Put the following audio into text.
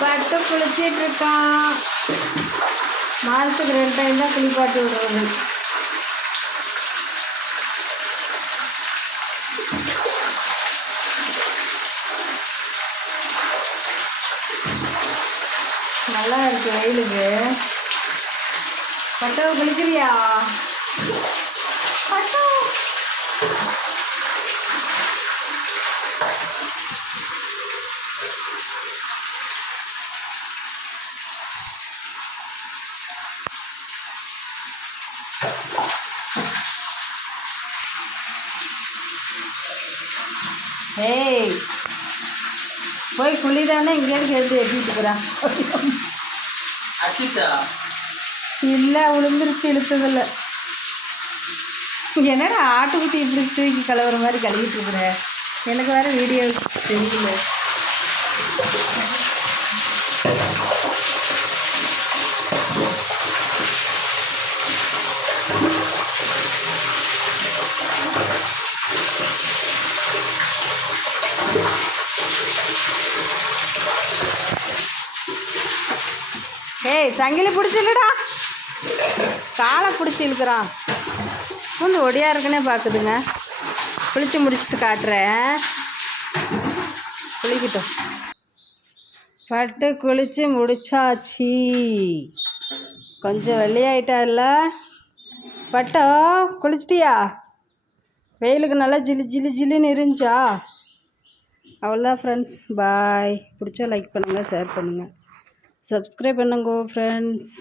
பட்டு குளிச்சிட்டு இருக்கான் மாதத்துக்கு ரெண்டு டைம் தான் குளிப்பாட்டி விடுறது. நல்லா இருக்கு வெயிலுக்கு. பட்டவை குளிக்கிறியா? பட்டம் ஏய் போய் குளிதானே இங்கேருந்து எடுத்து எட்டிட்டு அச்சிச்சா இல்லை விழுந்துருச்சு இழுத்ததில்ல. என்னடா ஆட்டுக்குட்டி இப்படி தூக்கி கலவுற மாதிரி கழுவிட்டு இருக்கிற? எனக்கு வேற வீடியோ தெரியல ஏய் சங்கிலி பிடிச்சில்லடா காலை பிடிச்சி இழுக்கிறான் வந்து ஒடியா இருக்குன்னே பார்க்குதுங்க குளிச்சு முடிச்சுட்டு காட்டுறேன். குளிக்கட்டும். பட்டு குளிச்சு முடிச்சாச்சு. கொஞ்சம் வெள்ளையாயிட்டா இல்லை பட்டோ குளிச்சிட்டியா? வெயிலுக்கு நல்லா ஜிலி ஜிலி ஜிலின்னு இருந்துச்சா? அவ்வளோதான் ஃப்ரெண்ட்ஸ் பாய் பிடிச்சா லைக் பண்ணுங்கள் ஷேர் பண்ணுங்கள் சப்ஸ்கிரைப் பண்ணுங்க ஃப்ரெண்ட்ஸ்